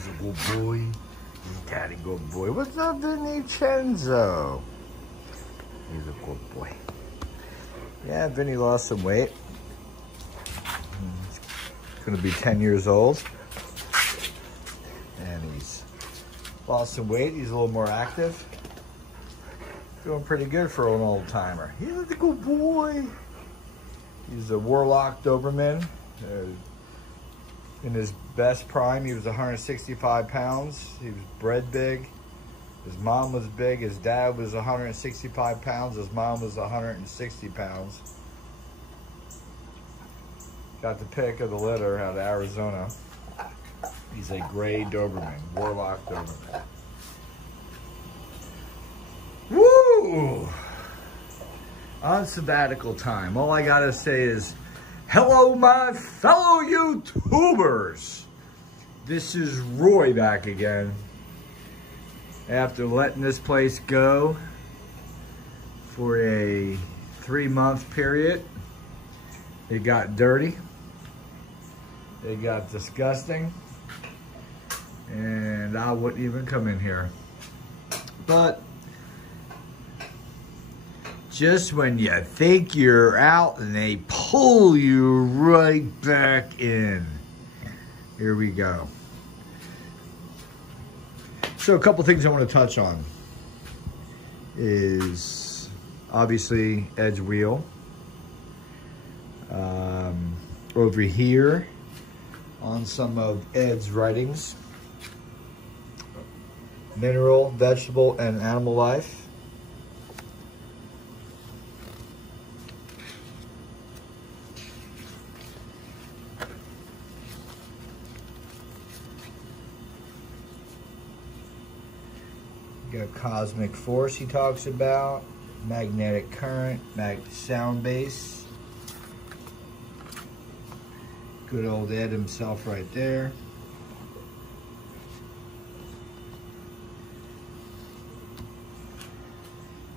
He's a good boy. He's daddy good boy. What's up, Vinny Chenzo? He's a good boy. Yeah, Vinny lost some weight. He's gonna be 10 years old. And he's lost some weight. He's a little more active. Doing pretty good for an old timer. He's a good boy. He's a Warlock Doberman. In his best prime, he was 165 pounds. He was bred big. His mom was big. His dad was 165 pounds. His mom was 160 pounds. Got the pick of the litter out of Arizona. He's a gray Doberman, Warlock Doberman. Woo! On sabbatical time, all I gotta say is, hello, my fellow YouTubers. This is Roy back again. After letting this place go for a 3-month period, it got dirty, it got disgusting, and I wouldn't even come in here. But just when you think you're out and they pull you right back in. Here we go. So a couple things I want to touch on is obviously Ed's wheel. Over here on some of Ed's writings, mineral, vegetable, and animal life. Got cosmic force he talks about, magnetic current, sound base. Good old Ed himself right there.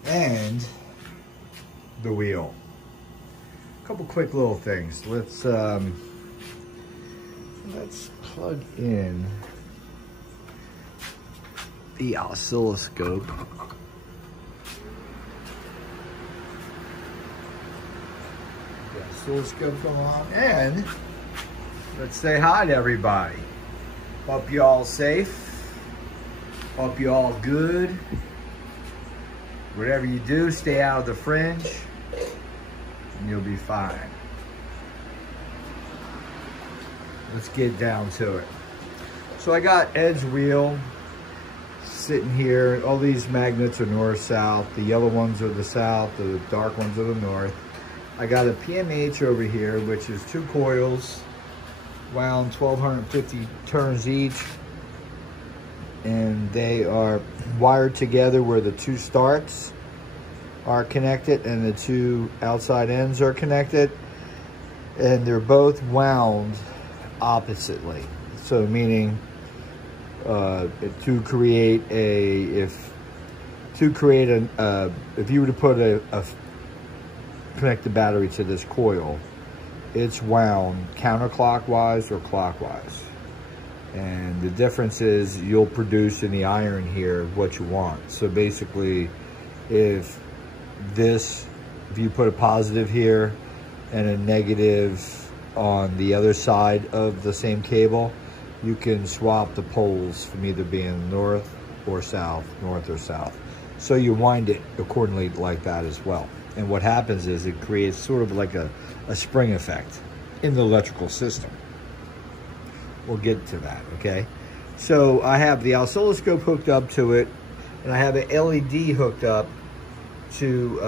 And the wheel. A couple quick little things. Let's plug in the oscilloscope. The oscilloscope going on, and let's say hi to everybody. Hope you all safe. Hope you all good. Whatever you do, stay out of the fringe, and you'll be fine. Let's get down to it. So I got Ed's wheel sitting here. All these magnets are north-south. The yellow ones are the south, the dark ones are the north. I got a PMH over here, which is 2 coils, wound 1,250 turns each. And they are wired together where the 2 starts are connected and the 2 outside ends are connected. And they're both wound oppositely. So meaning if you were to put connect the battery to this coil, it's wound counterclockwise or clockwise. And the difference is you'll produce in the iron here what you want. So basically, if you put a positive here and a negative on the other side of the same cable, you can swap the poles from either being north or south, north or south. So you wind it accordingly like that as well. And what happens is it creates sort of like a spring effect in the electrical system. We'll get to that, okay? So I have the oscilloscope hooked up to it, and I have an LED hooked up to,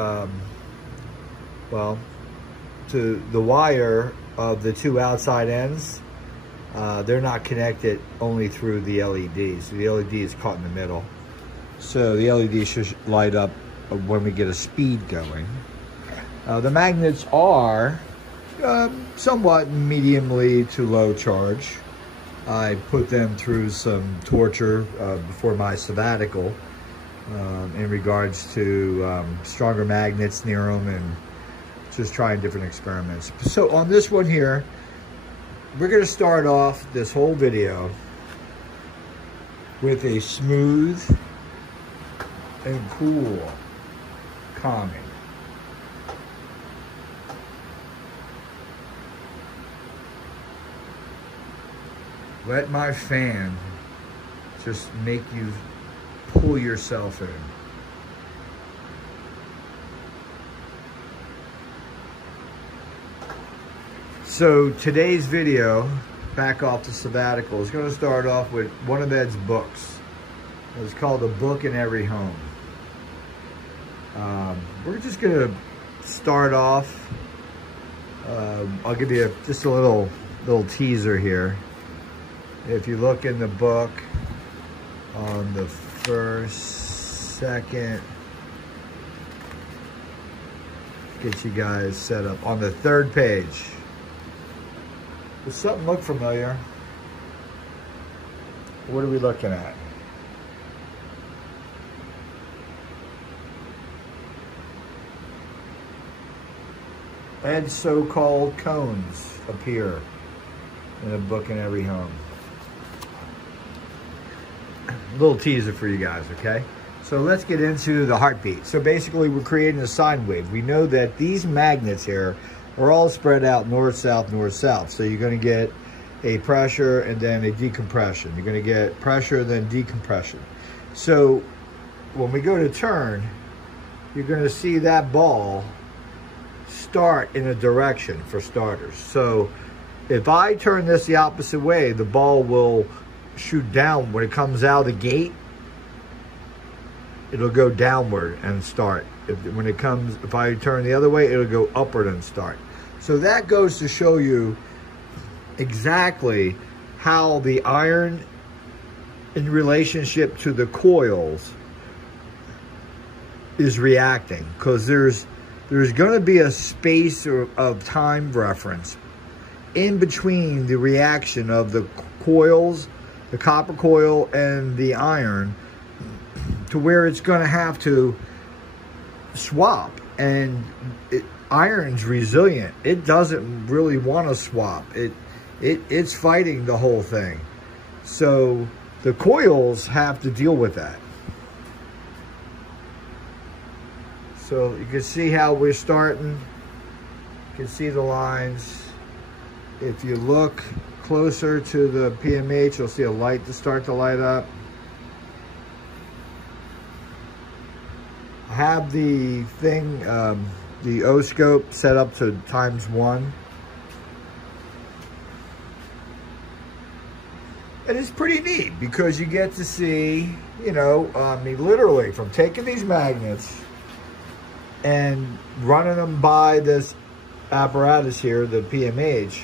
to the wire of the 2 outside ends. They're not connected only through the LED. So the LED is caught in the middle. So the LED should light up when we get a speed going. The magnets are somewhat mediumly to low charge. I put them through some torture before my sabbatical in regards to stronger magnets near them and just trying different experiments. So on this one here, we're going to start off this whole video with a smooth and cool calming. Let my fan just make you pull yourself in. So today's video, back off the sabbatical, is going to start off with one of Ed's books. It's called A Book in Every Home. We're just going to start off. I'll give you just a little teaser here. If you look in the book on the first, second, get you guys set up on the third page. Does something look familiar? What are we looking at? Ed's so-called cones appear in A Book in Every Home. A little teaser for you guys, okay? So let's get into the heartbeat. So basically we're creating a sine wave. We know that these magnets here are all spread out north, south, north, south. So you're gonna get a pressure and then a decompression. You're gonna get pressure, then decompression. So when we go to turn, you're gonna see that ball start in a direction for starters. So if I turn this the opposite way, the ball will shoot down. When it comes out of the gate, it'll go downward and start. If I turn the other way, it'll go upward and start. So that goes to show you exactly how the iron in relationship to the coils is reacting, because there's going to be a space of time reference in between the reaction of the coils, the copper coil and the iron, to where it's going to have to swap. And iron's resilient. It doesn't really want to swap. It's fighting the whole thing. So the coils have to deal with that. So you can see how we're starting. You can see the lines. If you look closer to the PMH, you'll see a light to start to light up. I have the thing, the O-scope set up to ×1. And it's pretty neat because you get to see, you know, I mean, literally from taking these magnets and running them by this apparatus here, the PMH,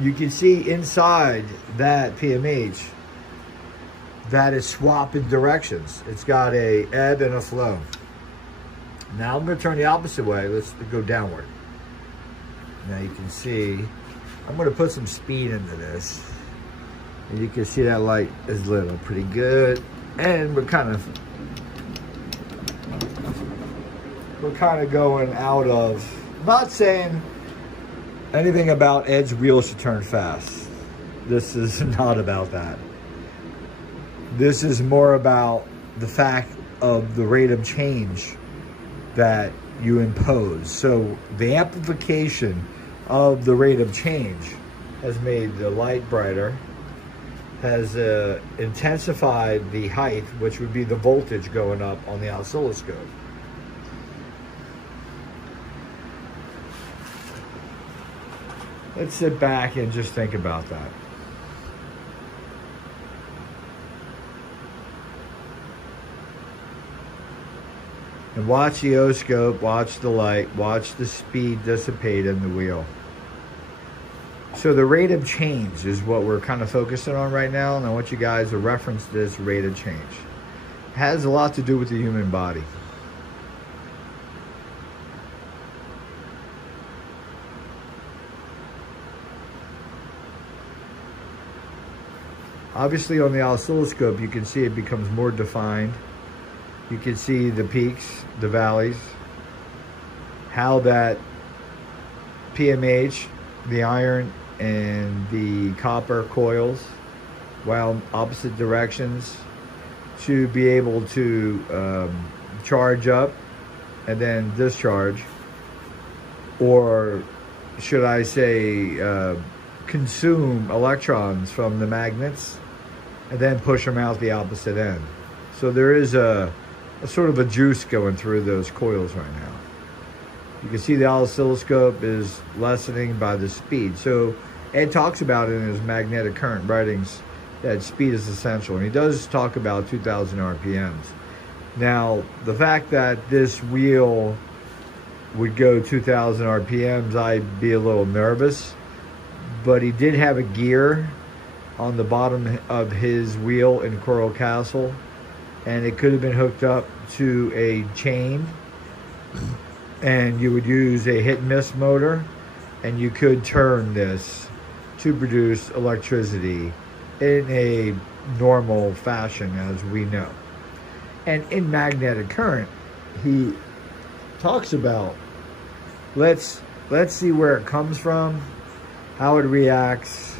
you can see inside that PMH that is swapping directions. It's got a ebb and a flow. Now I'm going to turn the opposite way. Let's go downward. Now you can see, I'm going to put some speed into this. And you can see that light is lit up pretty good. And we're kind of going out of, I'm not saying anything about Ed's wheels should turn fast. This is not about that. This is more about the fact of the rate of change that you impose. So the amplification of the rate of change has made the light brighter, has intensified the height, which would be the voltage going up on the oscilloscope. Let's sit back and just think about that. And watch the O-scope, watch the light, watch the speed dissipate in the wheel. So the rate of change is what we're kind of focusing on right now, and I want you guys to reference this rate of change. It has a lot to do with the human body. Obviously on the oscilloscope, you can see it becomes more defined. You can see the peaks, the valleys, how that PMH, the iron and the copper coils wound opposite directions to be able to charge up and then discharge, or should I say consume electrons from the magnets and then push them out the opposite end. So there is a sort of a juice going through those coils right now. You can see the oscilloscope is lessening by the speed. So Ed talks about it in his magnetic current writings that speed is essential, and he does talk about 2,000 RPMs. Now, the fact that this wheel would go 2,000 RPMs, I'd be a little nervous, but he did have a gear on the bottom of his wheel in Coral Castle, and it could have been hooked up to a chain, and you would use a hit and miss motor, and you could turn this to produce electricity in a normal fashion, as we know. And in magnetic current, he talks about, let's see where it comes from, how it reacts,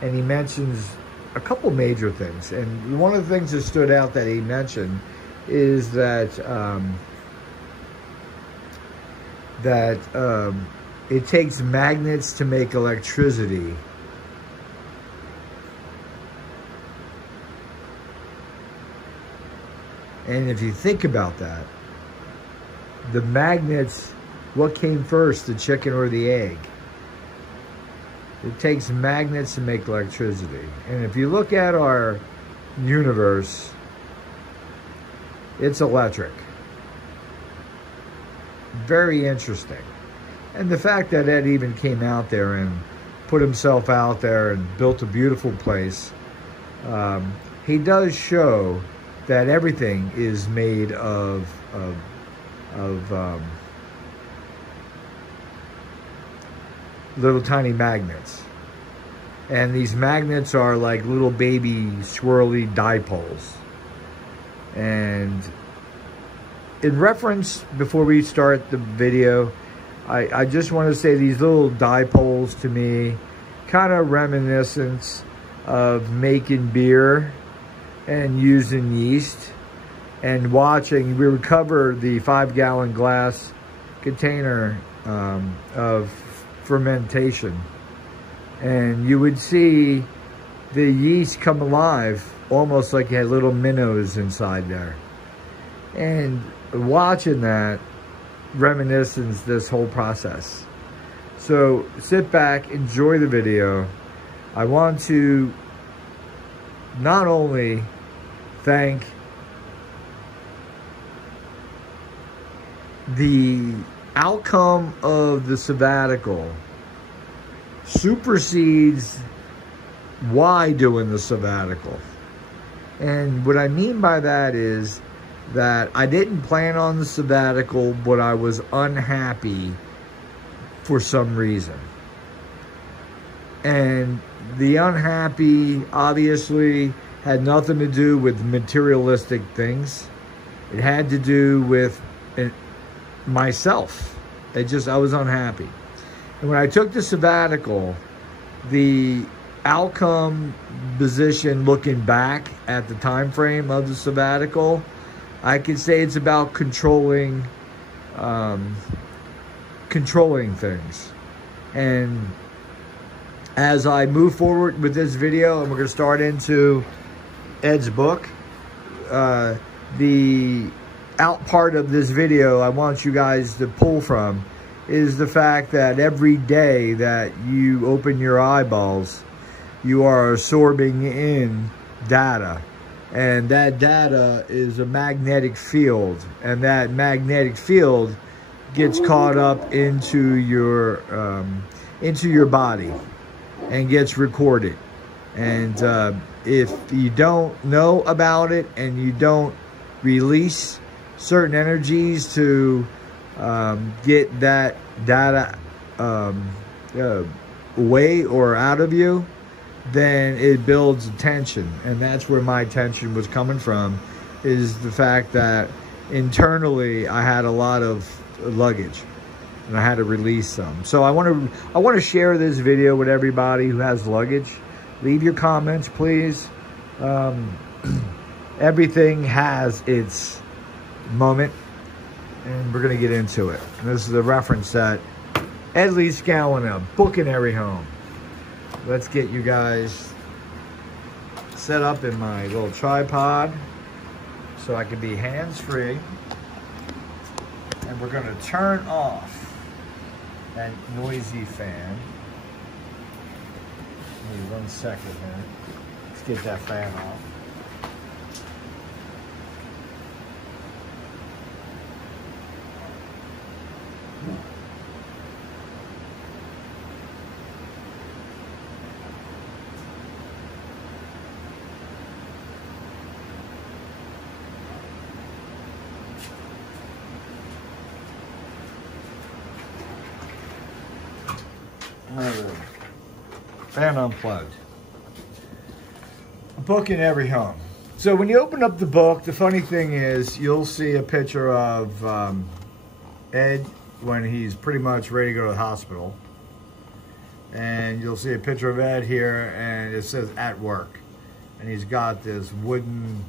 and he mentions a couple major things. And one of the things that stood out that he mentioned is that it takes magnets to make electricity. And if you think about that, the magnets, what came first, the chicken or the egg? It takes magnets to make electricity. And if you look at our universe, it's electric. Very interesting. And the fact that Ed even came out there and put himself out there and built a beautiful place, he does show that everything is made of little tiny magnets. And these magnets are like little baby swirly dipoles. And in reference, before we start the video, I just want to say these little dipoles to me kind of reminiscent of making beer and using yeast and watching. We would cover the 5-gallon glass container of fermentation, and you would see the yeast come alive almost like you had little minnows inside there. And watching that reminiscence this whole process. So sit back, enjoy the video. I want to not only thank the outcome of the sabbatical supersedes why doing the sabbatical. And what I mean by that is that I didn't plan on the sabbatical, but I was unhappy for some reason. And the unhappy obviously had nothing to do with materialistic things. It had to do with myself. I was unhappy. And when I took the sabbatical, the outcome position, looking back at the time frame of the sabbatical, I could say it's about controlling things. And as I move forward with this video, and we're going to start into Ed's book, the out part of this video I want you guys to pull from is the fact that every day that you open your eyeballs, you are absorbing in data. And that data is a magnetic field. And that magnetic field gets caught up into your body and gets recorded. And if you don't know about it and you don't release certain energies to get that data away or out of you, then it builds tension. And that's where my tension was coming from, is the fact that internally I had a lot of luggage and I had to release some. So I want to share this video with everybody who has luggage, Leave your comments, please. Everything has its moment, and we're going to get into it. And this is a reference that Ed Leedskalnins, book in every home. Let's get you guys set up in my little tripod so I can be hands-free. And we're going to turn off that noisy fan. Give me 1 second here. Let's get that fan off. Fan unplugged. A book in every home. So when you open up the book, the funny thing is you'll see a picture of Ed when he's pretty much ready to go to the hospital. And you'll see a picture of Ed here, and it says at work. And he's got this wooden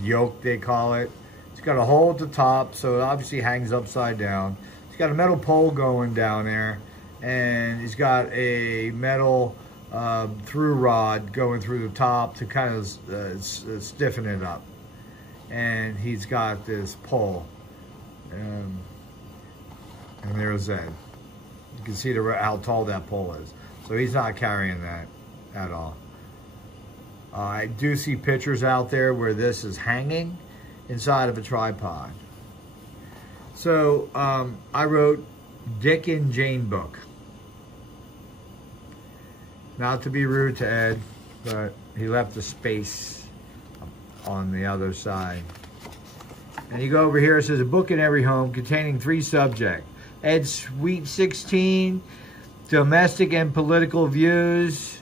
yoke, they call it. It's got a hole at the top, so it obviously hangs upside down. He's got a metal pole going down there, and he's got a metal through rod going through the top to kind of stiffen it up. And he's got this pole, and there's Ed. You can see how tall that pole is. So he's not carrying that at all. I do see pictures out there where this is hanging inside of a tripod. So I wrote Dick and Jane book. Not to be rude to Ed, but he left a space on the other side. And you go over here, it says a book in every home containing 3 subjects. Ed's Sweet 16, Domestic and Political Views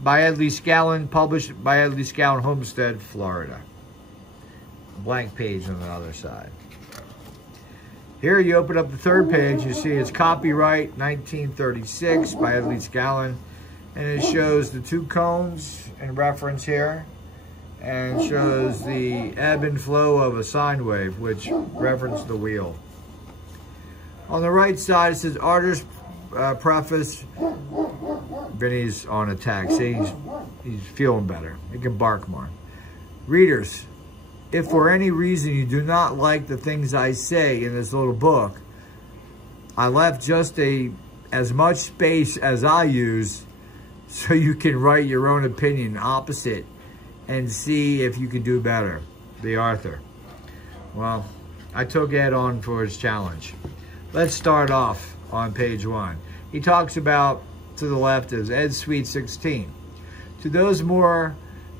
by Ed Leedskalnins, published by Ed Leedskalnins, Homestead, Florida. Blank page on the other side. Here you open up the 3rd page, you see it's copyright 1936 by Ed Leedskalnins. And it shows the 2 cones in reference here, and shows the ebb and flow of a sine wave, which reference the wheel. On the right side, it says artist preface. Vinny's on attack. See, he's feeling better. He can bark more. Readers, if for any reason you do not like the things I say in this little book, I left just as much space as I use, so you can write your own opinion opposite and see if you can do better. The author. Well, I took Ed on for his challenge. Let's start off on page 1. He talks about, to the left is Ed's Sweet 16. To those more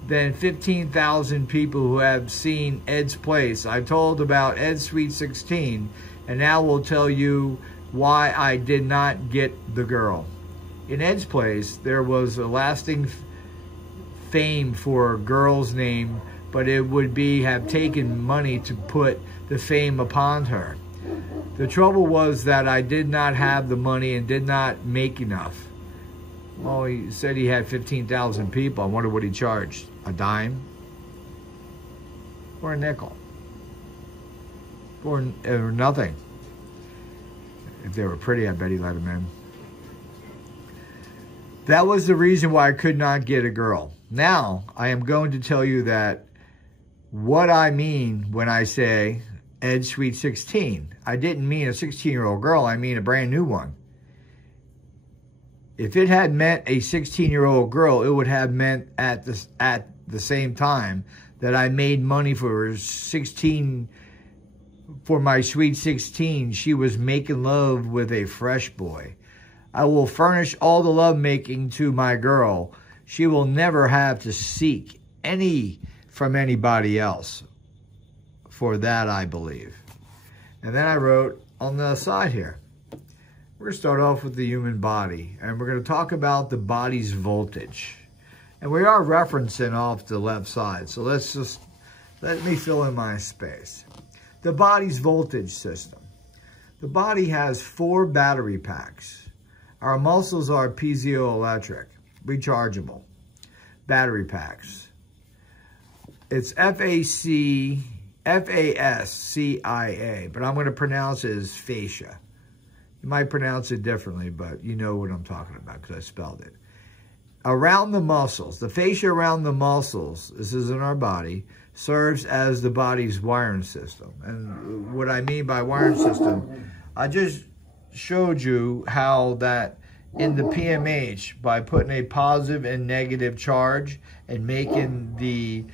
than 15,000 people who have seen Ed's place, I told about Ed's Sweet 16, and now we'll tell you why I did not get the girl. In Ed's place, there was a lasting fame for a girl's name, but it would have taken money to put the fame upon her. The trouble was that I did not have the money and did not make enough. Well, he said he had 15,000 people. I wonder what he charged. A dime? Or a nickel? Or nothing. If they were pretty, I bet he let them in. That was the reason why I could not get a girl. Now, I am going to tell you that what I mean when I say Ed Sweet 16. I didn't mean a 16-year-old girl, I mean a brand new one. If it had meant a 16-year-old girl, it would have meant at the same time that I made money for my Sweet 16. She was making love with a fresh boy. I will furnish all the lovemaking to my girl. She will never have to seek any from anybody else. For that, I believe. And then I wrote on the side here, we're going to start off with the human body, and we're going to talk about the body's voltage. And we are referencing off the left side, so let me fill in my space. The body's voltage system. The body has 4 battery packs. Our muscles are piezoelectric, rechargeable. battery packs. It's F-A-S-C-I-A, but I'm going to pronounce it as fascia. You might pronounce it differently, but you know what I'm talking about because I spelled it. Around the muscles, the fascia around the muscles, this is in our body, serves as the body's wiring system. And what I mean by wiring system, I just showed you how that in the PMH, by putting a positive and negative charge and making the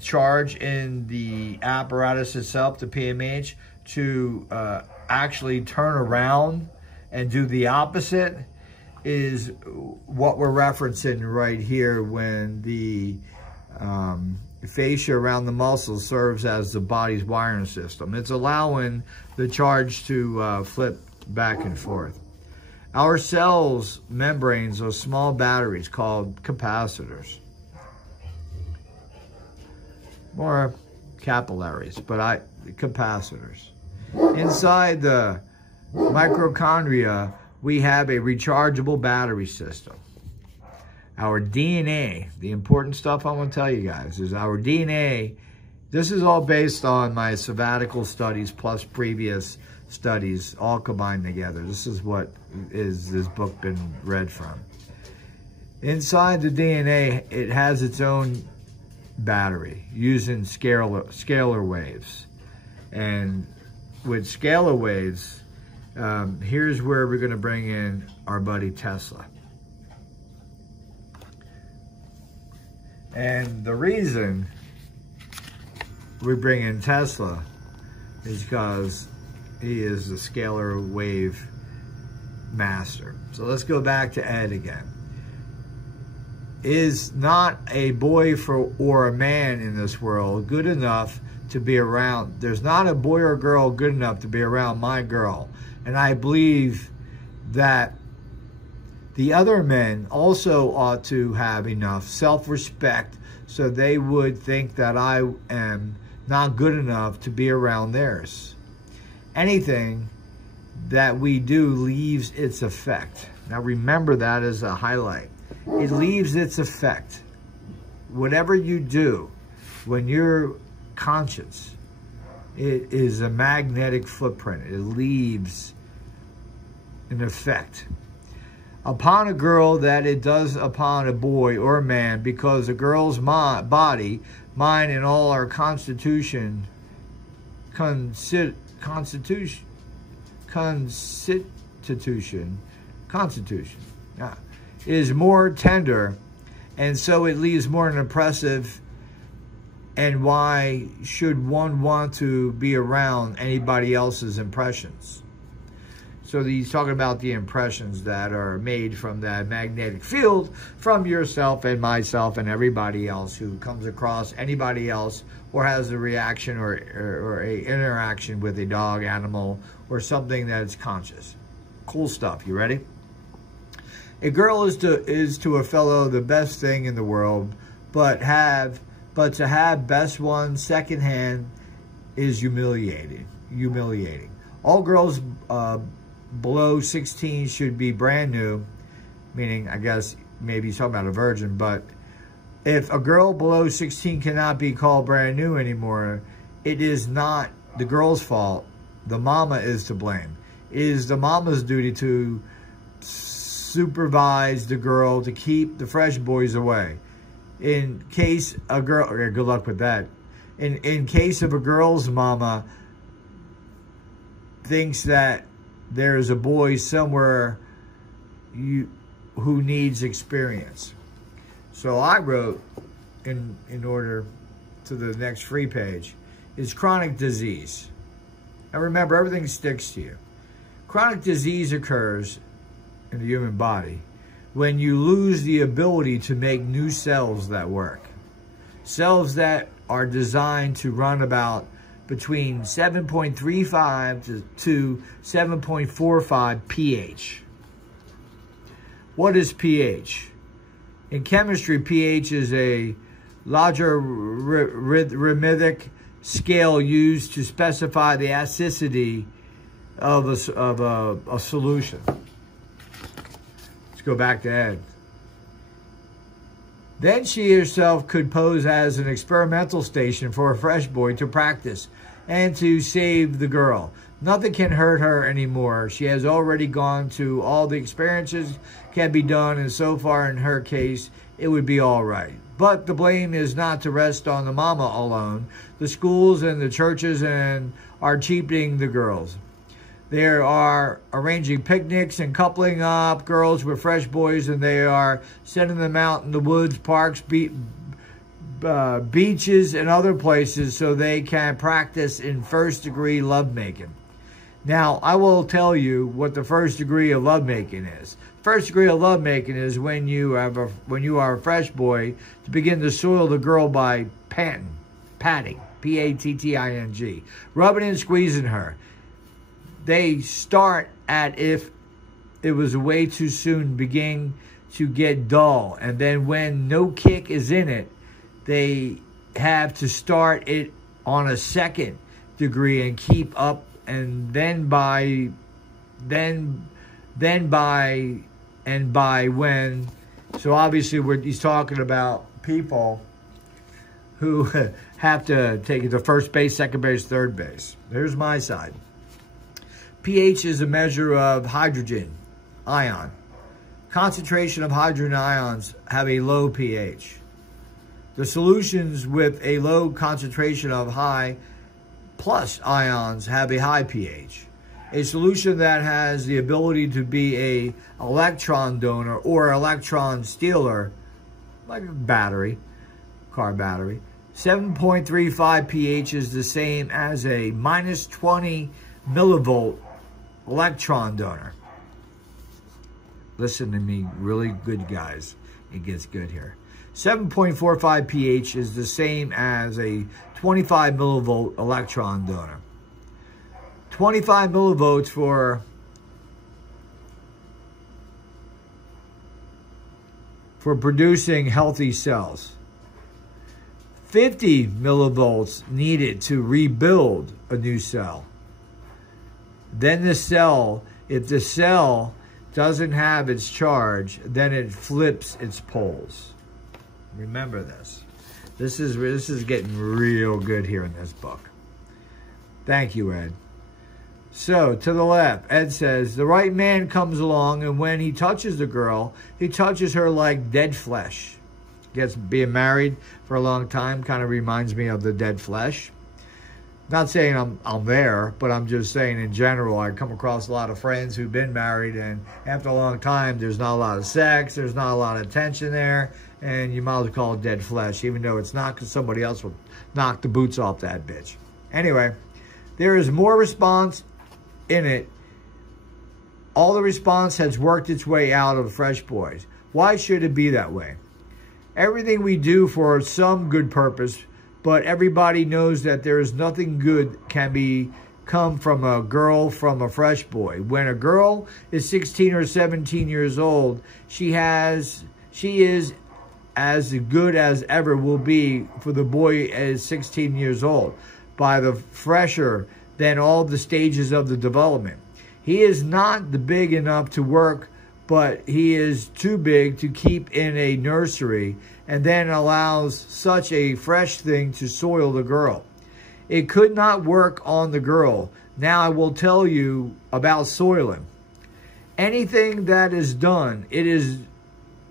charge in the apparatus itself, the PMH, to actually turn around and do the opposite, is what we're referencing right here when the fascia around the muscles serves as the body's wiring system. It's allowing the charge to flip back and forth. Our cells' membranes are small batteries called capacitors. Or capillaries, but capacitors. Inside the mitochondria, we have a rechargeable battery system. Our DNA, the important stuff I want to tell you guys, is our DNA. This is all based on my sabbatical studies plus previous studies all combined together. This is what is this book been read from. Inside the DNA, it has its own battery using scalar waves. And with scalar waves, here's where we're going to bring in our buddy Tesla. And the reason we bring in Tesla is because he is the scalar wave master. So let's go back to Ed again. Is not a boy or a man in this world good enough to be around? There's not a boy or girl good enough to be around my girl. And I believe that the other men also ought to have enough self-respect so they would think that I am not good enough to be around theirs. Anything that we do leaves its effect. Now remember that as a highlight. It leaves its effect. Whatever you do, when you're conscious, it is a magnetic footprint. It leaves an effect upon a girl that it does upon a boy or a man, because a girl's body, mind, and all our constitution, is more tender, and so it leaves more an impressive. And why should one want to be around anybody else's impressions? So he's talking about the impressions that are made from that magnetic field from yourself and myself and everybody else who comes across anybody else or has a reaction or a interaction with a dog, animal, or something that's conscious. Cool stuff. You ready? A girl is to a fellow the best thing in the world, but to have best one secondhand is humiliating. All girls below 16 should be brand new, meaning, I guess, maybe he's talking about a virgin, but if a girl below 16 cannot be called brand new anymore, it is not the girl's fault. The mama is to blame. It is the mama's duty to supervise the girl to keep the fresh boys away. In case a girl, good luck with that. In case of a girl's mama thinks that there's a boy somewhere who needs experience. So I wrote in order to the next free page is chronic disease. Now remember, everything sticks to you. Chronic disease occurs in the human body when you lose the ability to make new cells that work. Cells that are designed to run about between 7.35 to 7.45 pH. What is pH? In chemistry, pH is a logarithmic scale used to specify the acidity of a solution. Let's go back to Ed. Then she herself could pose as an experimental station for a fresh boy to practice and to save the girl. Nothing can hurt her anymore. She has already gone to all the experiences can be done, and so far in her case, it would be all right. But the blame is not to rest on the mama alone. The schools and the churches are cheapening the girls. They are arranging picnics and coupling up girls with fresh boys, and they are sending them out in the woods, parks, beaches, and other places so they can practice in first-degree lovemaking. Now, I will tell you what the first degree of lovemaking is. First degree of lovemaking is when you are a fresh boy to begin to soil the girl by patting, P-A-T-T-I-N-G, rubbing and squeezing her. They start at if it was way too soon, begin to get dull. And then when no kick is in it, they have to start it on a second degree and keep up. And then by when, so obviously he's talking about people who have to take it to first base, second base, third base. There's my side. pH is a measure of hydrogen ion. Concentration of hydrogen ions have a low pH. The solutions with a low concentration of high plus ions have a high pH. A solution that has the ability to be an electron donor or electron stealer, like a battery, car battery, 7.35 pH is the same as a minus 20 millivolt electron donor. Listen to me, really good guys. It gets good here. 7.45 pH is the same as a 25 millivolt electron donor. 25 millivolts for producing healthy cells. 50 millivolts needed to rebuild a new cell. Then the cell, if the cell doesn't have its charge, then it flips its poles. Remember this. This is getting real good here in this book. Thank you, Ed. So, to the left, Ed says, the right man comes along, and when he touches the girl, he touches her like dead flesh. Guess being married for a long time kind of reminds me of the dead flesh. Not saying I'm there, but I'm just saying in general, I come across a lot of friends who've been married, and after a long time, there's not a lot of sex, there's not a lot of tension there, and you might as well call it dead flesh, even though it's not, because somebody else will knock the boots off that bitch. Anyway, there is more response in it. All the response has worked its way out of fresh boys. Why should it be that way? Everything we do for some good purpose, but everybody knows that there is nothing good can come from a girl from a fresh boy. When a girl is 16 or 17 years old, she is as good as ever will be for the boy as 16 years old, by the fresher than all the stages of the development. He is not the big enough to work, but he is too big to keep in a nursery, and then allows such a fresh thing to soil the girl. It could not work on the girl. Now I will tell you about soiling. Anything that is done, if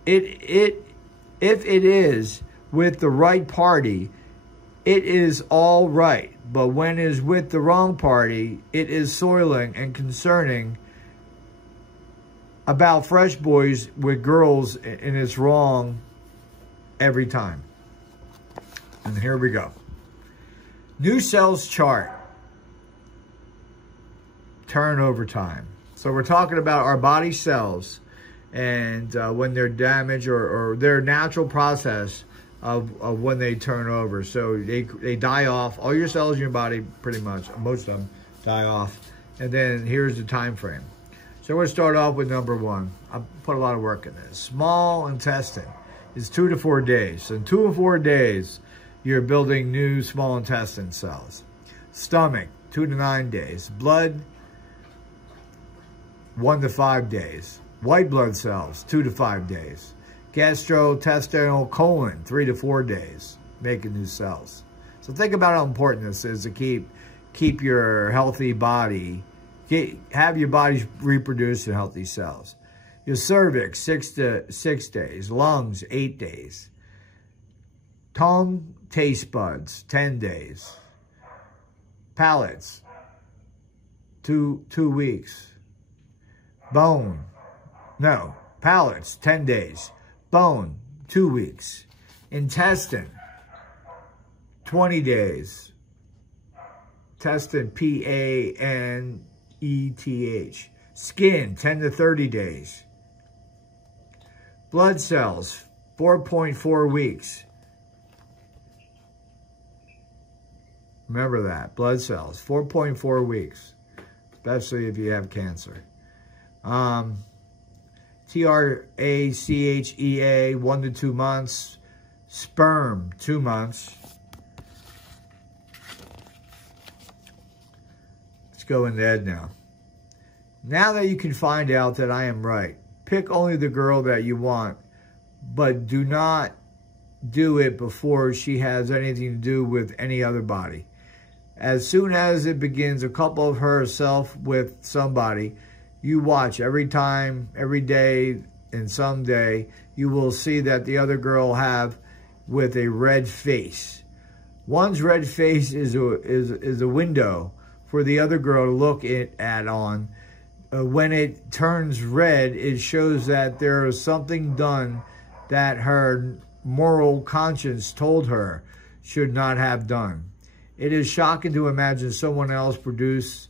it is with the right party, it is all right. But when it is with the wrong party, it is soiling and concerning about fresh boys with girls, and it's wrong every time. And here we go. New cells chart. Turnover time. So we're talking about our body cells and when they're damaged or their natural process of when they turn over. So they die off. All your cells in your body, pretty much, most of them, die off. And then here's the time frame. So we're going to start off with number one. I put a lot of work in this. Small intestine is 2 to 4 days. So in 2 to 4 days, you're building new small intestine cells. Stomach, 2 to 9 days. Blood, 1 to 5 days. White blood cells, 2 to 5 days. gastrointestinal colon, 3 to 4 days, making new cells. So think about how important this is to keep your healthy body, have your body reproduce in healthy cells. Your cervix, 6 days. Lungs, 8 days. Tongue, taste buds, 10 days. Palates, 2 weeks. Bone, no, palates, 10 days. Bone, 2 weeks. Intestine, 20 days. Intestine, P-A-N-E-T-H. Skin, 10 to 30 days. Blood cells, 4.4 weeks. Remember that, blood cells, 4.4 weeks, especially if you have cancer. TRACHEA, 1 to 2 months. Sperm, 2 months. Let's go into Ed now. Now that you can find out that I am right, pick only the girl that you want, but do not do it before she has anything to do with any other body. As soon as it begins a couple of herself with somebody, you watch every time, every day, and someday you will see that the other girl have with a red face. One's red face is a window for the other girl to look at on. When it turns red, it shows that there is something done that her moral conscience told her should not have done. It is shocking to imagine someone else produce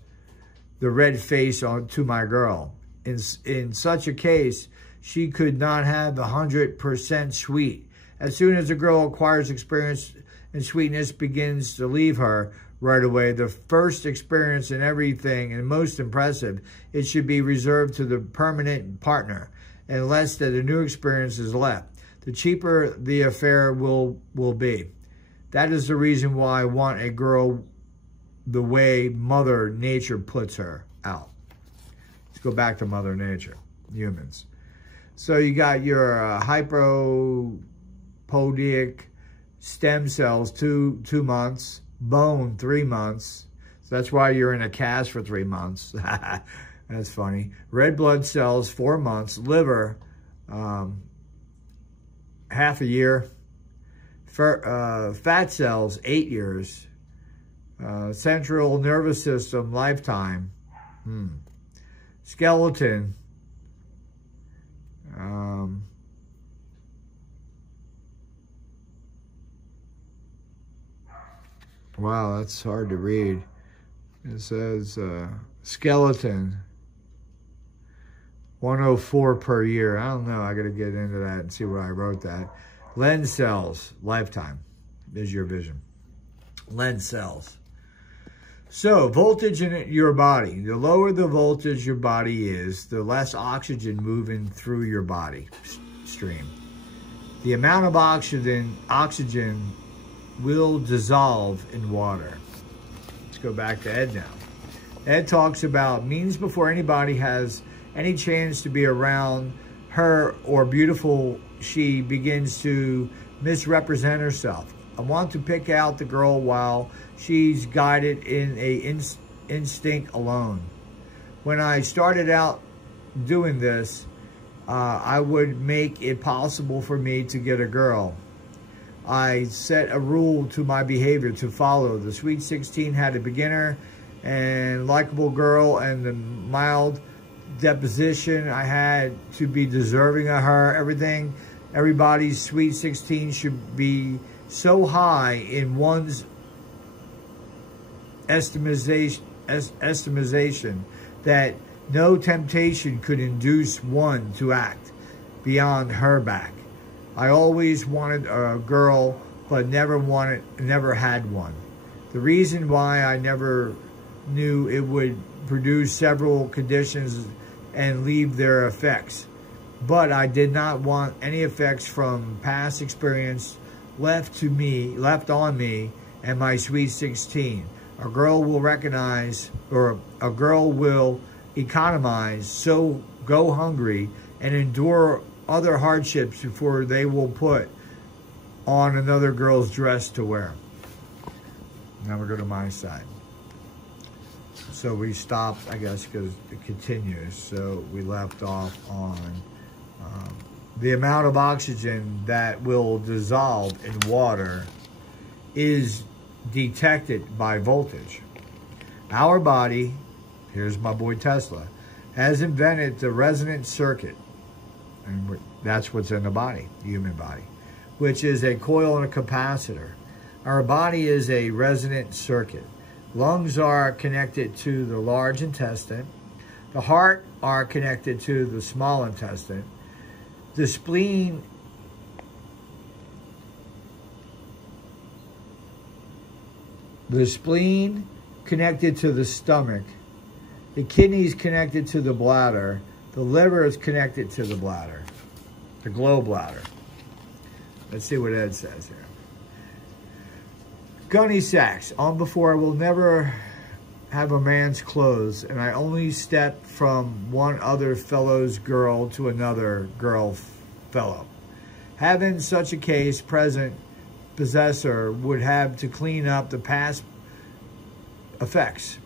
the red face to my girl. In such a case, she could not have 100% sweet. As soon as a girl acquires experience and sweetness begins to leave her right away, the first experience in everything and most impressive, it should be reserved to the permanent partner, unless that a new experience is left. The cheaper the affair will be. That is the reason why I want a girl the way Mother Nature puts her out. Let's go back to Mother Nature, humans. So you got your hypopoietic stem cells, two months, bone, 3 months. So that's why you're in a cast for 3 months. That's funny. Red blood cells, 4 months. Liver, half a year. Fat cells, 8 years. Central nervous system, lifetime. Skeleton. Wow, that's hard to read. It says skeleton, 104 per year. I don't know. I got to get into that and see where I wrote that. Lens cells, lifetime is your vision. Lens cells. So, voltage in your body. The lower the voltage your body is, the less oxygen moving through your body stream. The amount of oxygen will dissolve in water. Let's go back to Ed now. Ed talks about means before anybody has any chance to be around her or beautiful, she begins to misrepresent herself. I want to pick out the girl while she's guided in a instinct alone. When I started out doing this, I would make it possible for me to get a girl. I set a rule to my behavior to follow. The Sweet 16 had a beginner and likable girl, and the mild deposition I had to be deserving of her. Everybody's Sweet 16 should be so high in one's estimation that no temptation could induce one to act beyond her back. I always wanted a girl, but never had one. The reason why I never knew it would produce several conditions and leave their effects. But I did not want any effects from past experience left on me and my Sweet 16. A girl will recognize, or a girl will economize, so go hungry and endure other hardships before they will put on another girl's dress to wear. Now we go to my side. So we stopped, I guess, because it continues. So we left off on the amount of oxygen that will dissolve in water is detected by voltage. Our body, here's my boy Tesla, has invented the resonant circuit. And that's what's in the body, the human body, which is a coil and a capacitor. Our body is a resonant circuit. Lungs are connected to the large intestine. The heart are connected to the small intestine. The spleen connected to the stomach. The kidneys connected to the bladder. The liver is connected to the bladder, the gallbladder. Let's see what Ed says here. Gunny sacks. On before, I will never have a man's clothes, and I only step from one other fellow's girl to another girl fellow. Having such a case, present possessor would have to clean up the past effects.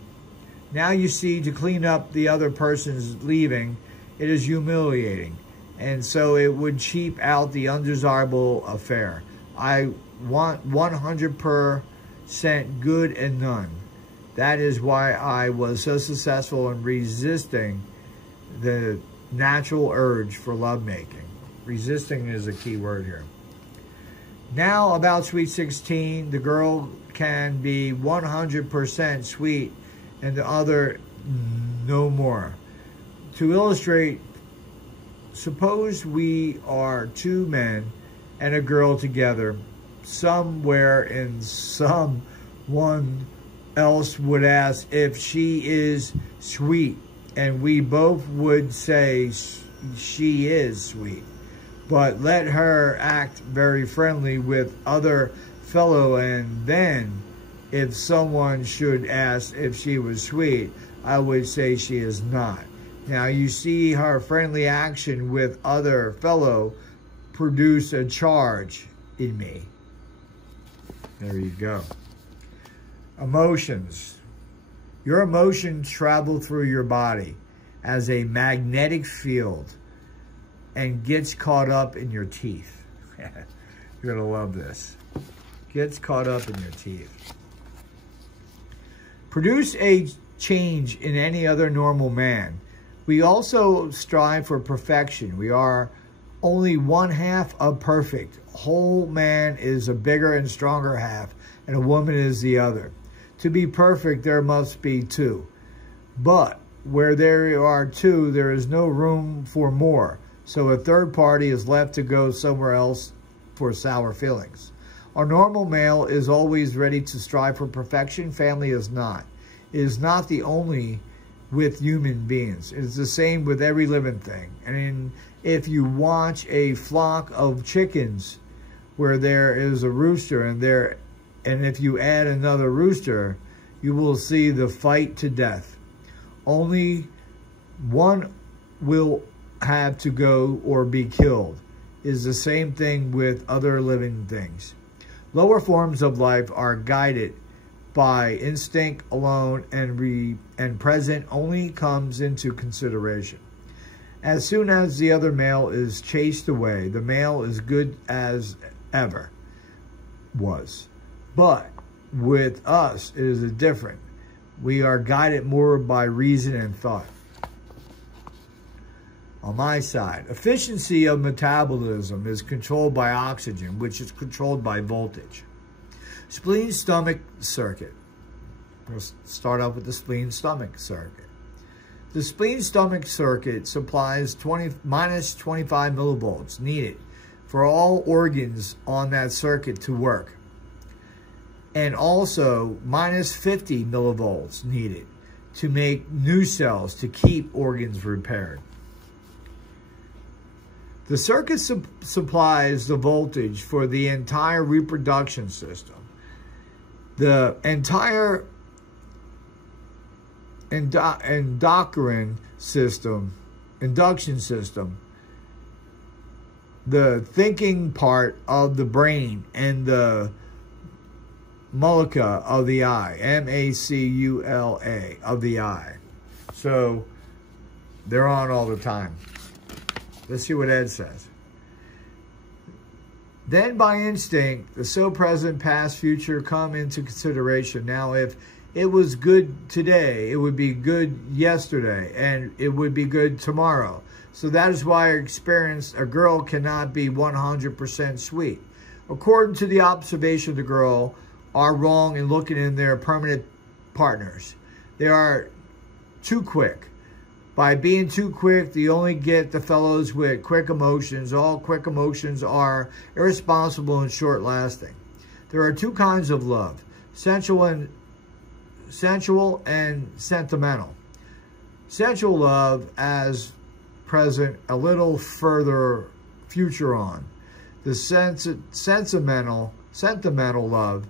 Now you see, to clean up the other person's leaving, it is humiliating, and so it would cheap out the undesirable affair. I want 100% good and none. That is why I was so successful in resisting the natural urge for lovemaking. Resisting is a key word here. Now about Sweet 16, the girl can be 100% sweet and the other no more. To illustrate, suppose we are two men and a girl together somewhere, and someone else would ask if she is sweet, and we both would say she is sweet, but let her act very friendly with other fellow, and then if someone should ask if she was sweet, I would say she is not. Now you see her friendly action with other fellow produce a charge in me. There you go. Emotions. Your emotions travel through your body as a magnetic field and gets caught up in your teeth. You're gonna love this. Gets caught up in your teeth. Produce a change in any other normal man. We also strive for perfection. We are only one half of perfect. Whole man is a bigger and stronger half, and a woman is the other. To be perfect, there must be two. But where there are two, there is no room for more. So a third party is left to go somewhere else for sour feelings. Our normal male is always ready to strive for perfection. Family is not. It is not the only with human beings. It is the same with every living thing. And if you watch a flock of chickens where there is a rooster and if you add another rooster, you will see the fight to death. Only one will have to go or be killed. It is the same thing with other living things. Lower forms of life are guided by instinct alone, and present only comes into consideration. As soon as the other male is chased away, the male is good as ever was. But with us, it is different. We are guided more by reason and thought. On my side, efficiency of metabolism is controlled by oxygen, which is controlled by voltage. Spleen-stomach circuit. We'll start off with the spleen-stomach circuit. The spleen-stomach circuit supplies minus 25 millivolts needed for all organs on that circuit to work. And also minus 50 millivolts needed to make new cells to keep organs repaired. The circuit supplies the voltage for the entire reproduction system. The entire induction system the thinking part of the brain and the macula of the eye, M-A-C-U-L-A, of the eye. So they're on all the time. Let's see what Ed says. Then by instinct, the so present, past, future come into consideration. Now, if it was good today, it would be good yesterday, and it would be good tomorrow. So that is why a girl cannot be 100% sweet. According to the observation of the girl, are wrong in looking in their permanent partners. They are too quick. By being too quick, you only get the fellows with quick emotions. All quick emotions are irresponsible and short-lasting. There are two kinds of love, sensual and sentimental. Sensual love as present, a little further future on. The sentimental love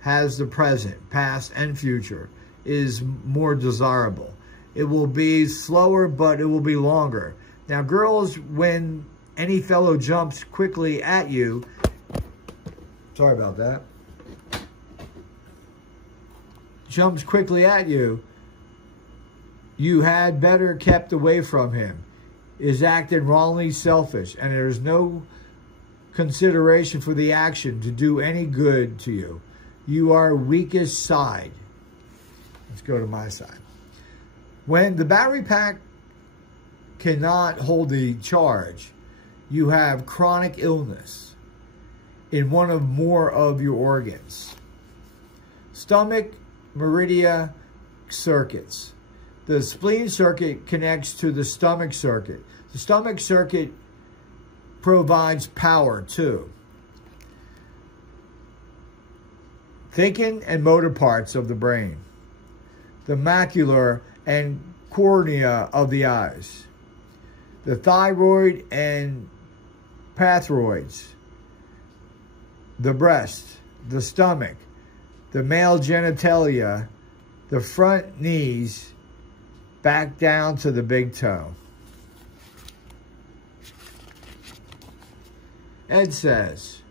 has the present, past, and future, is more desirable. It will be slower, but it will be longer. Now, girls, when any fellow jumps quickly at you, sorry about that, jumps quickly at you, you had better kept away from him, is acting wrongly selfish, and there's no consideration for the action to do any good to you. You are weakest side. Let's go to my side. When the battery pack cannot hold the charge, you have chronic illness in one or more of your organs. Stomach meridian circuits. The spleen circuit connects to the stomach circuit. The stomach circuit provides power too. Thinking and motor parts of the brain. The macular and cornea of the eyes. The thyroid and pathroids. The breast, the stomach, the male genitalia, the front knees, back down to the big toe. Ed says,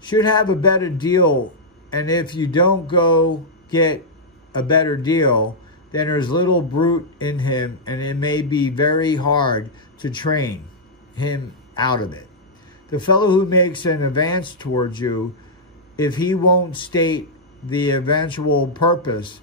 should have a better deal, and if you don't go get a better deal, then there's little brute in him, and it may be very hard to train him out of it. The fellow who makes an advance towards you, if he won't state the eventual purpose,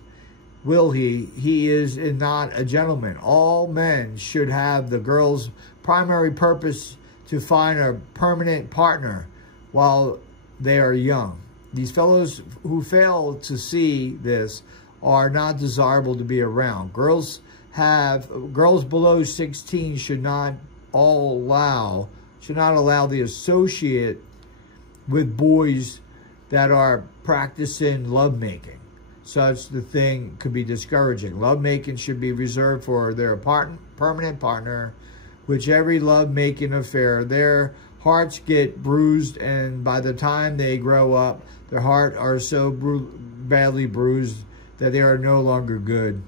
will he? He is not a gentleman. All men should have the girl's primary purpose to find a permanent partner while they are young. These fellows who fail to see this are not desirable to be around. Girls below 16 should not allow the associate with boys that are practicing lovemaking. Such the thing could be discouraging. Lovemaking should be reserved for their permanent partner. Which every lovemaking affair, their hearts get bruised, and by the time they grow up, their hearts are so badly bruised that they are no longer good.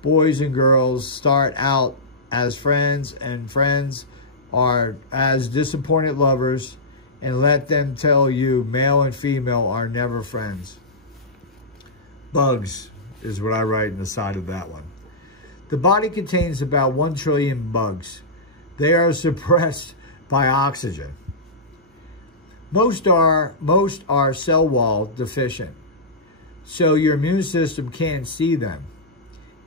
Boys and girls start out as friends, and friends are as disappointed lovers, and let them tell you, male and female are never friends. Bugs is what I write in the side of that one. The body contains about 1 trillion bugs. They are suppressed by oxygen. Most are cell wall deficient, so your immune system can't see them,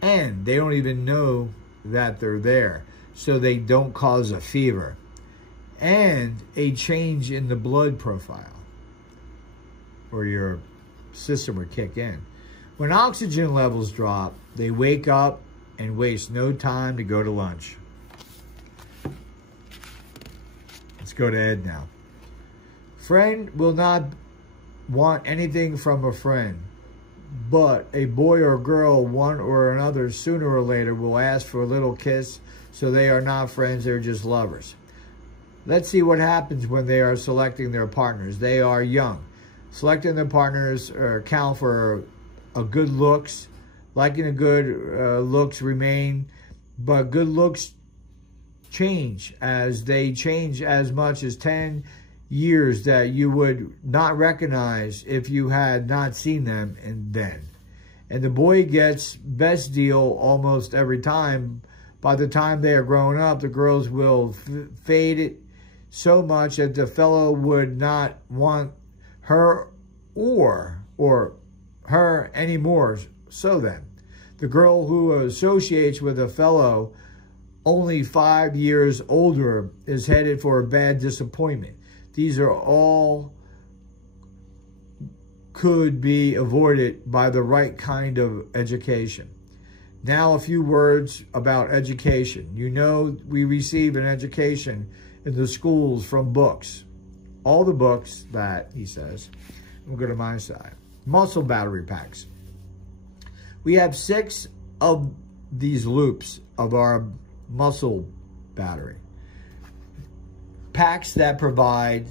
and they don't even know that they're there, so they don't cause a fever and a change in the blood profile, or your system would kick in. When oxygen levels drop, they wake up and waste no time to go to lunch. Let's go to Ed now. Friend will not want anything from a friend, but a boy or girl, one or another, sooner or later will ask for a little kiss, so they are not friends, they're just lovers. Let's see what happens when they are selecting their partners. They are young. Selecting their partners count for a good looks. Liking a good looks remain, but good looks change, as they change as much as 10 years that you would not recognize if you had not seen them and then. And the boy gets best deal almost every time. By the time they are grown up, the girls will fade it so much that the fellow would not want her or her anymore. So then, the girl who associates with a fellow only 5 years older is headed for a bad disappointment. These are all could be avoided by the right kind of education. Now, a few words about education. You know, we receive an education in the schools from books. All the books that, he says, we'll go to my side. Muscle battery packs. We have 6 of these loops of our muscle battery. Packs that provide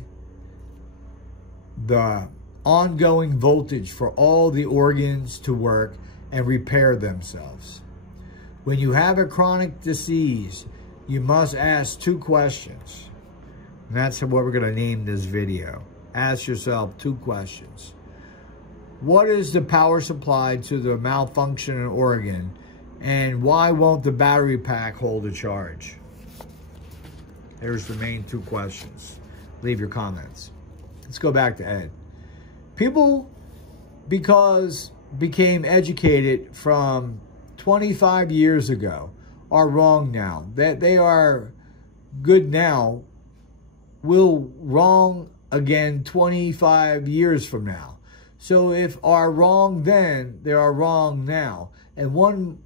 the ongoing voltage for all the organs to work and repair themselves. When you have a chronic disease, you must ask 2 questions. And that's what we're going to name this video. Ask yourself 2 questions. What is the power supply to the malfunctioning organ? And why won't the battery pack hold a charge? There's the main 2 questions. Leave your comments. Let's go back to Ed. People became educated from 25 years ago are wrong now. That they are good now will wrong again 25 years from now. So if are wrong then, they are wrong now. And one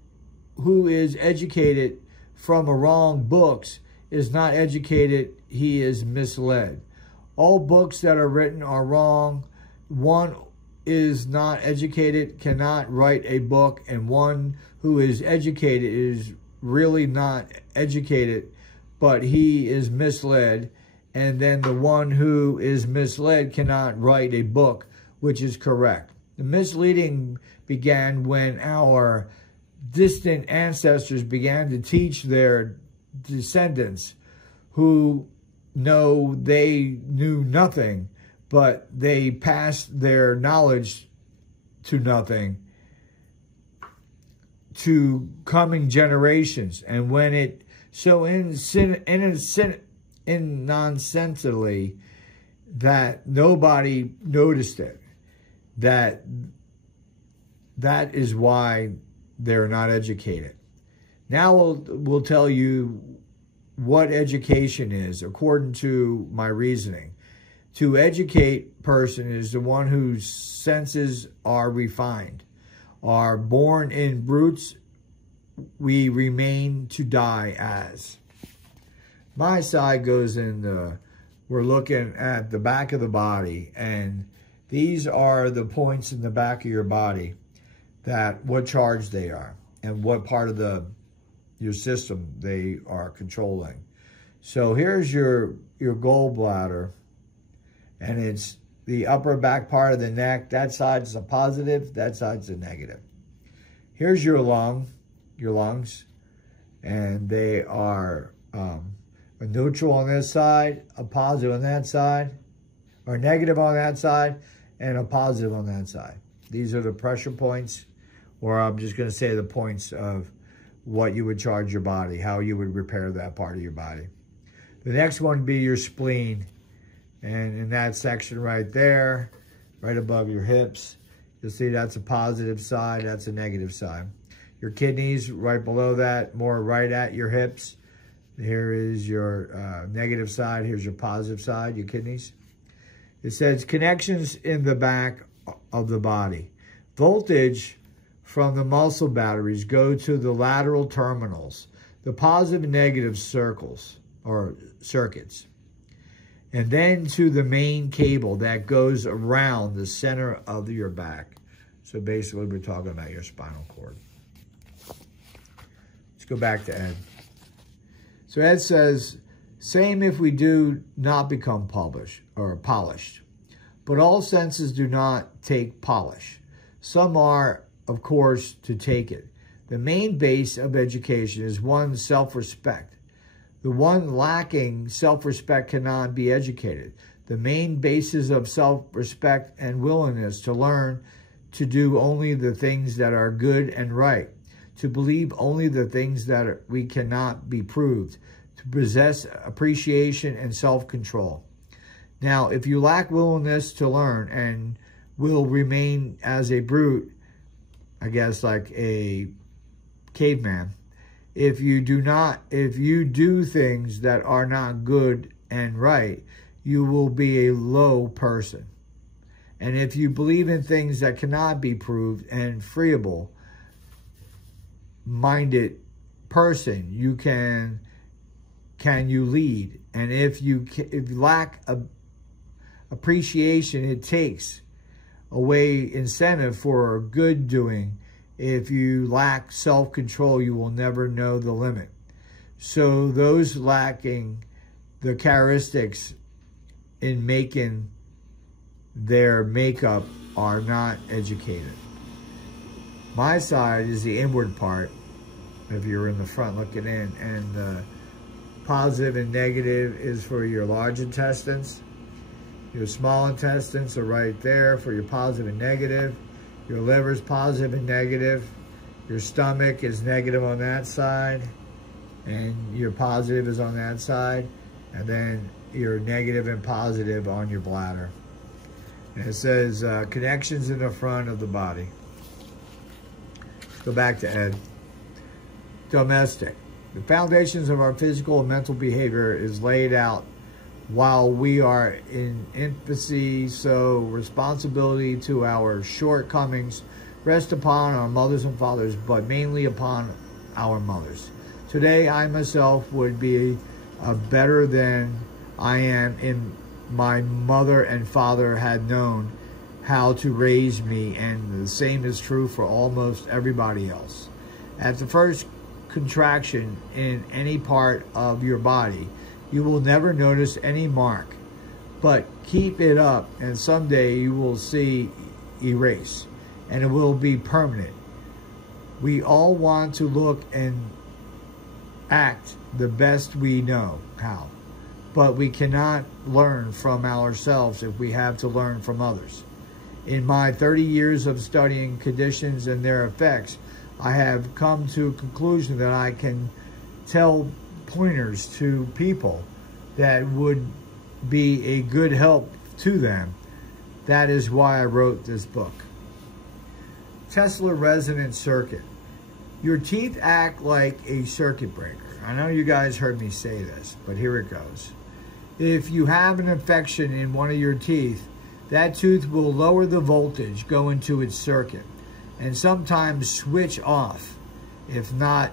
who is educated from a wrong books is not educated, he is misled. All books that are written are wrong. One is not educated cannot write a book, and one who is educated is really not educated, but he is misled. And then the one who is misled cannot write a book, which is correct. The misleading began when our distant ancestors began to teach their descendants who know they knew nothing, but they passed their knowledge to nothing to coming generations. And when it so nonsensely that nobody noticed it, that is why they're not educated. Now we'll tell you what education is according to my reasoning. To educate person is the one whose senses are refined, are born in brutes, we remain to die as. My side goes in the, we're looking at the back of the body, and these are the points in the back of your body that what charge they are and what part of your system they are controlling. So here's your gallbladder, and it's the upper back part of the neck. That side's a positive, that side's a negative. Here's your lungs, and they are a neutral on this side, a positive on that side, or negative on that side, and a positive on that side. These are the pressure points, or I'm just going to say the points of what you would charge your body, how you would repair that part of your body. The next one would be your spleen. And in that section right there, right above your hips, you'll see that's a positive side, that's a negative side. Your kidneys right below that, more right at your hips. Here is your negative side, here's your positive side, your kidneys. It says connections in the back of the body. Voltage from the muscle batteries go to the lateral terminals, the positive and negative circles or circuits, and then to the main cable that goes around the center of your back. So basically we're talking about your spinal cord. Let's go back to Ed. So Ed says, same if we do not become polished, but all senses do not take polish. Some are, of course, to take it. The main base of education is one's self-respect. The one lacking self-respect cannot be educated. The main basis of self-respect and willingness to learn to do only the things that are good and right, to believe only the things that we cannot be proved, to possess appreciation and self-control. Now, if you lack willingness to learn and will remain as a brute, I guess like a caveman, if you do things that are not good and right, you will be a low person. And if you believe in things that cannot be proved and freeable-minded person, you can you lead? And if you lack appreciation, it takes away incentive for good doing. If you lack self-control, you will never know the limit. So those lacking the characteristics in making their makeup are not educated. My side is the inward part, if you're in the front looking in, and the positive and negative is for your large intestines. Your small intestines are right there for your positive and negative. Your liver is positive and negative. Your stomach is negative on that side, and your positive is on that side, and then your negative and positive on your bladder. And it says connections in the front of the body. Let's go back to Ed. Domestic. The foundations of our physical and mental behavior is laid out while we are in infancy, so responsibility to our shortcomings rest upon our mothers and fathers, but mainly upon our mothers. Today, I myself would be better than I am in my mother and father had known how to raise me, and the same is true for almost everybody else. At the first contraction in any part of your body, you will never notice any mark, but keep it up and someday you will see erase, and it will be permanent. We all want to look and act the best we know how, but we cannot learn from ourselves if we have to learn from others. In my 30 years of studying conditions and their effects, I have come to a conclusion that I can tell pointers to people that would be a good help to them. That is why I wrote this book. Tesla resonance circuit. Your teeth act like a circuit breaker. I know you guys heard me say this, but here it goes. If you have an infection in one of your teeth, that tooth will lower the voltage going to its circuit and sometimes switch off if not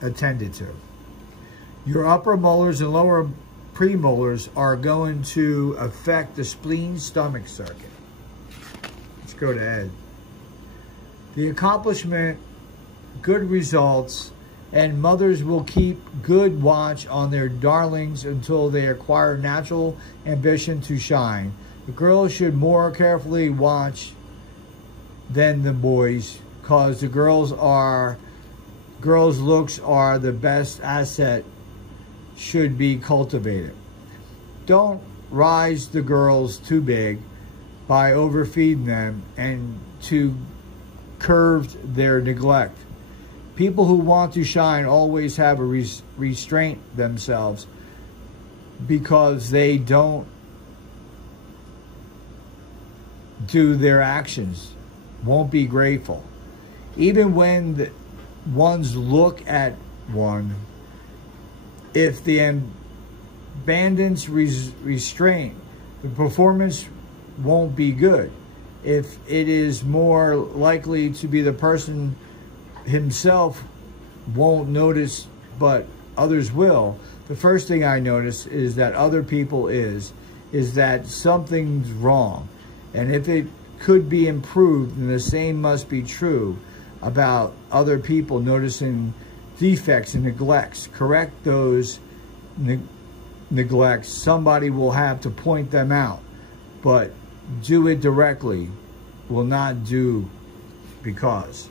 attended to. Your upper molars and lower premolars are going to affect the spleen-stomach circuit. Let's go to Ed. The accomplishment, good results, and mothers will keep good watch on their darlings until they acquire natural ambition to shine. The girls should more carefully watch than the boys, because the girls' looks are the best asset, should be cultivated. Don't rise the girls too big by overfeeding them and to curb their neglect. People who want to shine always have a restraint themselves because they don't do their actions, won't be grateful. Even when one's look at one, if the abandons restraint, the performance won't be good. If it is more likely to be the person himself won't notice, but others will. The first thing I notice is that other people is that something's wrong. And if it could be improved, then the same must be true about other people noticing defects and neglects. Correct those neglects. Somebody will have to point them out, but do it directly will not do because.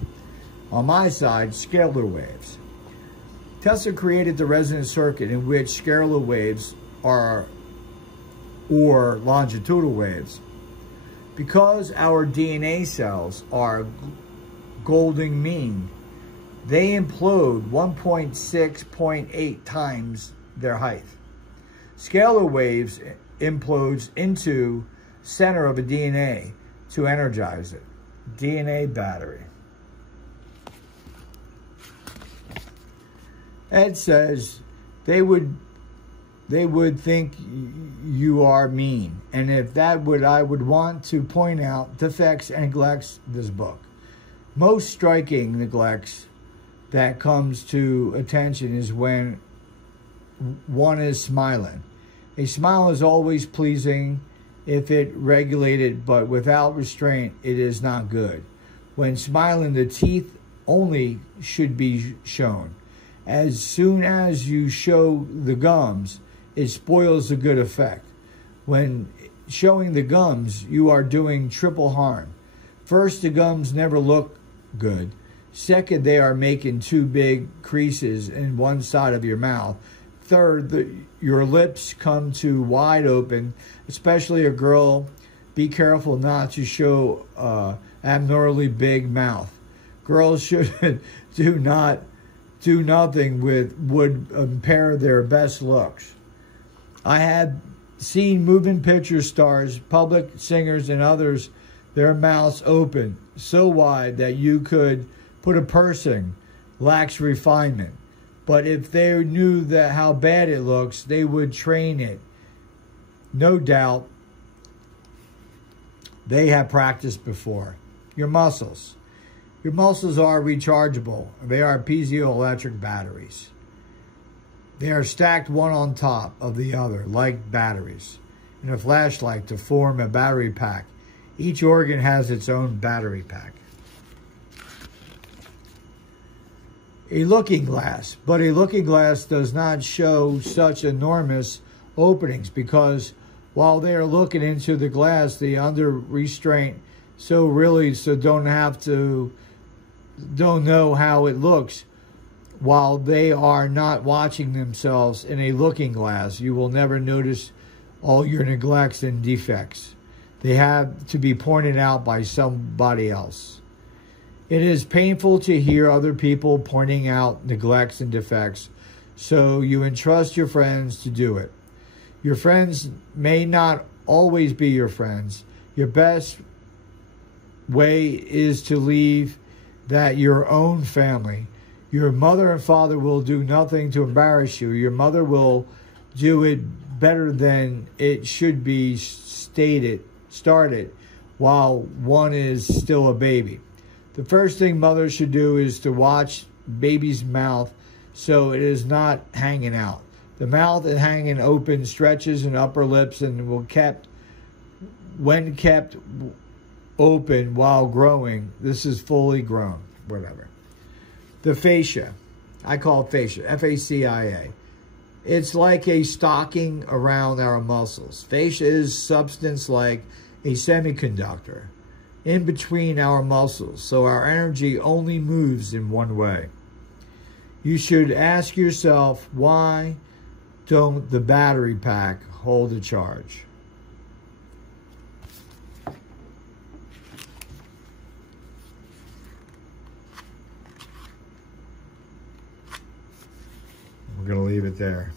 On my side, scalar waves. Tesla created the resonance circuit in which scalar waves are, or longitudinal waves. Because our DNA cells are golden mean, they implode 1.6.8 times their height. Scalar waves implodes into center of a DNA to energize it. DNA battery. Ed says they would think you are mean, and if that would, I would want to point out defects and neglects this book. Most striking neglects that comes to attention is when one is smiling. A smile is always pleasing if it regulated, but without restraint, it is not good. When smiling, the teeth only should be shown. As soon as you show the gums, it spoils the good effect. When showing the gums, you are doing triple harm. First, the gums never look good. Second, they are making too big creases in one side of your mouth. Third, your lips come too wide open, especially a girl. Be careful not to show abnormally big mouth. Girls should do nothing would impair their best looks. I have seen moving picture stars, public singers, and others, their mouths open so wide that you could put a person lacks refinement. But if they knew that how bad it looks, they would train it. No doubt they have practiced before. Your muscles. Your muscles are rechargeable. They are piezoelectric batteries. They are stacked one on top of the other, like batteries, in a flashlight to form a battery pack. Each organ has its own battery pack. A looking glass, but a looking glass does not show such enormous openings because while they are looking into the glass, they under restraint, so don't know how it looks. While they are not watching themselves in a looking glass, you will never notice all your neglects and defects. They have to be pointed out by somebody else. It is painful to hear other people pointing out neglects and defects, so you entrust your friends to do it. Your friends may not always be your friends. Your best way is to leave that your own family. Your mother and father will do nothing to embarrass you. Your mother will do it better than it should be started while one is still a baby. The first thing mothers should do is to watch baby's mouth so it is not hanging out. The mouth is hanging open, stretches and upper lips, and when kept open while growing, this is fully grown, whatever. The fascia, I call it fascia, F-A-C-I-A. It's like a stocking around our muscles. Fascia is substance like a semiconductor in between our muscles, so our energy only moves in one way. You should ask yourself, why don't the battery pack hold a charge? We're going to leave it there.